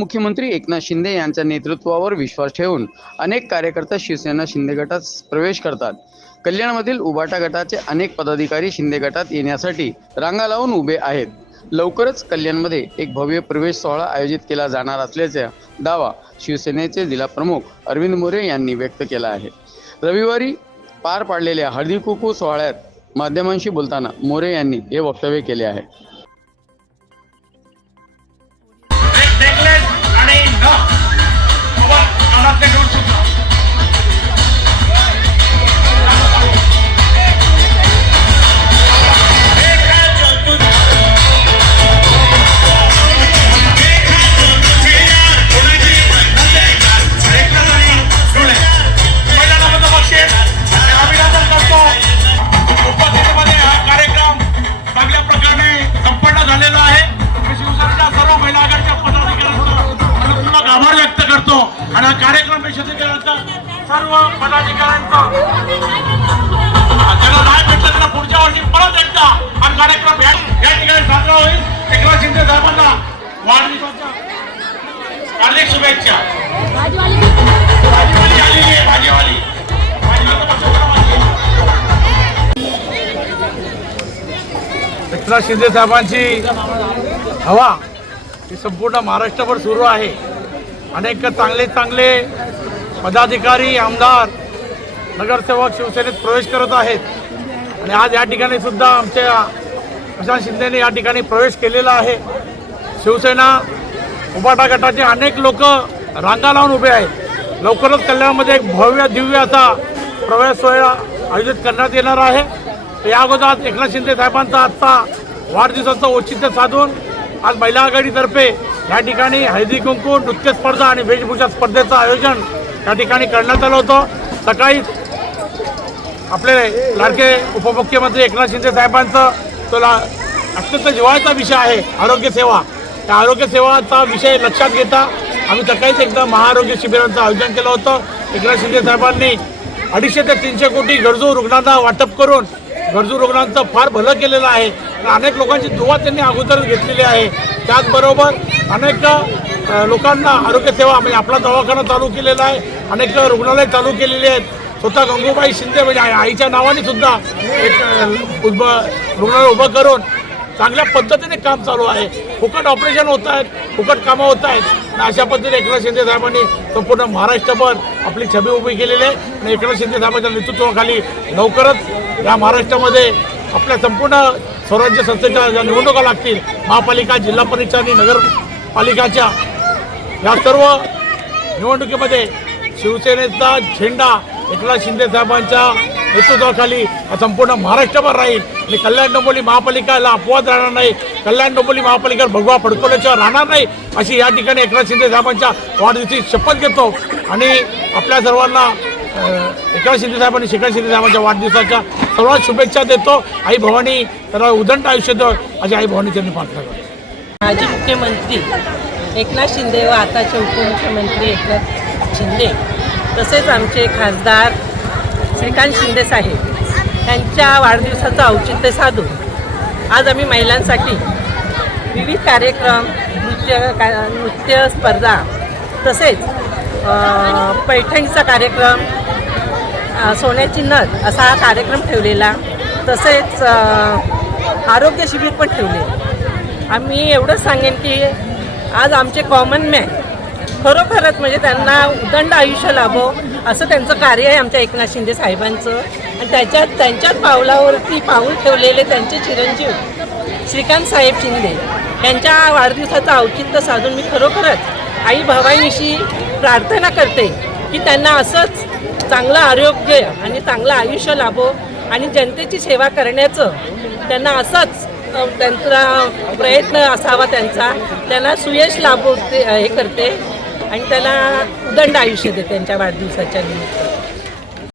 मुख्यमंत्री एकनाथ शिंदे यांच्या नेतृत्वावर विश्वास ठेवून अनेक कार्यकर्ते शिवसेना शिंदे गटात प्रवेश करतात. कल्याणमधील उबाटा गटाचे अनेक पदाधिकारी शिंदे गटात येण्यासाठी रांगा लावून उभे आहेत. लवकरच कल्याणमध्ये एक भव्य प्रवेश सोहळा आयोजित केला जाणार असल्याचा दावा शिवसेनेचे जिल्हा प्रमुख अरविंद मोरे यांनी व्यक्त केला आहे. रविवारी पार पाडलेल्या हळदी कुकू सोहळ्यात माध्यमांशी बोलताना मोरे यांनी हे वक्तव्य केले आहे. परिषदेच्या सर्व पदाधिकाऱ्यांचा. ज्यांना नाही भेटलं त्यांना पुढच्या वर्षी परत एकदा. हा कार्यक्रम या ठिकाणी साजरा होईल. एकनाथ शिंदे साहेबांना वाढदिवसाच्या हार्दिक शुभेच्छा. भाजीवाली आलेली आहे भाजीवाली. एकनाथ शिंदे साहेबांची हवा ही संपूर्ण महाराष्ट्रभर सुरू आहे. अनेक चांगले चांगले पदाधिकारी आमदार नगरसेवक शिवसेनेत प्रवेश करत आहेत. आणि आज या ठिकाणी सुद्धा आमच्या प्रशांत शिंदेने या ठिकाणी प्रवेश केलेला आहे. शिवसेना उपाटा गटाचे अनेक लोक रांगा लावून उभे आहेत. लवकरच कल्याणमध्ये एक भव्य दिव्य असा प्रवेश सोहळा आयोजित करण्यात येणार आहे. या अगोदर एकनाथ शिंदे साहेबांचा आजचा वाढदिवसाचं औचित्य साधून आज महिला आघाडीतर्फे या ठिकाणी हळदी कुंकू नृत्य स्पर्धा आणि वेशभूषा स्पर्धेचं आयोजन या ठिकाणी करण्यात आलं होतं. सकाळी आपले लाडके उपमुख्यमंत्री एकनाथ शिंदे साहेबांचं तो ला अत्यंत जिवाळाचा विषय आहे आरोग्यसेवा त्या आरोग्यसेवाचा विषय लक्षात घेता आम्ही सकाळीच एकदा महाआरोग्य शिबिरांचं आयोजन केलं होतं. एकनाथ शिंदे साहेबांनी अडीचशे ते तीनशे कोटी गरजू रुग्णांना वाटप करून गरजू रुग्णांचं फार भलं केलेलं आहे. आणि अनेक लोकांची दुवा त्यांनी अगोदरच घेतलेली आहे. त्याचबरोबर अनेक लोकांना आरोग्यसेवा म्हणजे आपला दवाखाना चालू केलेला आहे. अनेक रुग्णालय चालू केलेली आहेत. स्वतः गंगूबाई शिंदे म्हणजे आईच्या नावाने सुद्धा एक उभं उभ रुग्णालय उभं करून चांगल्या पद्धतीने काम चालू आहे. फुकट ऑपरेशन होत आहेत फुकट कामं होत आहेत. आणि अशा पद्धतीने एकनाथ शिंदे साहेबांनी संपूर्ण महाराष्ट्रभर आपली छबी उभी केलेली आहे. आणि एकनाथ शिंदे साहेबांच्या नेतृत्वाखाली लवकरच या महाराष्ट्रामध्ये आपल्या संपूर्ण स्वराज्य संस्थेच्या ज्या निवडणुका लागतील महापालिका जिल्हा परिषद आणि नगरपालिकाच्या या सर्व निवडणुकीमध्ये शिवसेनेचा झेंडा एकनाथ शिंदे साहेबांच्या नेतृत्वाखाली संपूर्ण महाराष्ट्रभर राहील. आणि कल्याण डोंबोली महापालिकाला अपवाद राहणार नाही. कल्याण डोंबोली महापालिकेवर भगवा फडकवल्याशिवाय राहणार नाही अशी या ठिकाणी एकनाथ शिंदे साहेबांच्या वाढदिवशी शपथ घेतो. आणि आपल्या सर्वांना एकनाथ शिंदे साहेबांनी शेखर शिंदे साहेबांच्या वाढदिवसाच्या सर्वात शुभेच्छा देतो. आई भवानी त्याला उदंड आयुष्य देतो अशी आई भवानी त्यांनी प्रार्थना करतो. माजी मुख्यमंत्री एकनाथ शिंदे व आताचे उपमुख्यमंत्री एकनाथ शिंदे तसेच आमचे खासदार श्रीकांत शिंदे साहेब त्यांच्या वाढदिवसाचं औचित्य साधून आज आम्ही महिलांसाठी विविध कार्यक्रम नृत्य का नृत्य स्पर्धा तसेच पैठणीचा कार्यक्रम सोन्याची नथ असा हा कार्यक्रम ठेवलेला तसेच आरोग्य शिबिर पण ठेवले. आम्ही एवढंच सांगेन की आज आमचे कॉमन मॅन खरोखरच म्हणजे त्यांना उदंड आयुष्य लाभो असं त्यांचं कार्य आहे आमच्या एकनाथ शिंदे साहेबांचं. आणि त्याच्यात त्यांच्याच पावलावरती पाऊल ठेवलेले त्यांचे चिरंजीव श्रीकांत साहेब शिंदे. यांच्या वाढदिवसाचं औचित्य साधून मी खरोखरच आई भावांविषयी प्रार्थना करते की त्यांना असंच चांगलं आरोग्य आणि चांगलं आयुष्य लाभो आणि जनतेची सेवा करण्याचं त्यांना असंच त्यांचा प्रयत्न असावा त्यांचा. त्याला सुयश लाभवते हे करते आणि त्याला उदंड आयुष्य देते त्यांच्या वाढदिवसाच्या निमित्त.